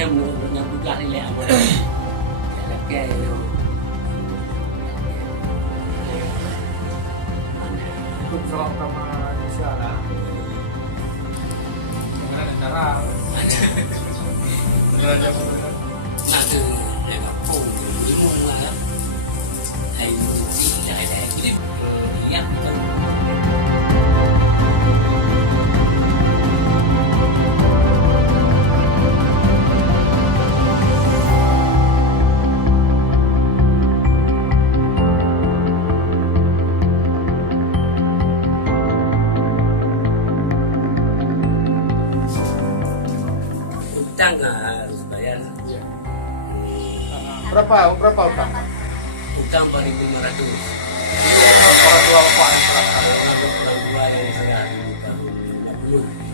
yang budak ni lah apa. Lelaki tu. Ikut jawab sama Indonesia lah. Gimana cara? Belajar apa? Nak tu yang apa? Ilmu lah. Ilmu tidak ada. Jadi yang kita hutang harus bayar. Berapa utang? Hutang 4.500. Orang tua bapak yang serahkan. Orang tua yang serah hutang 50.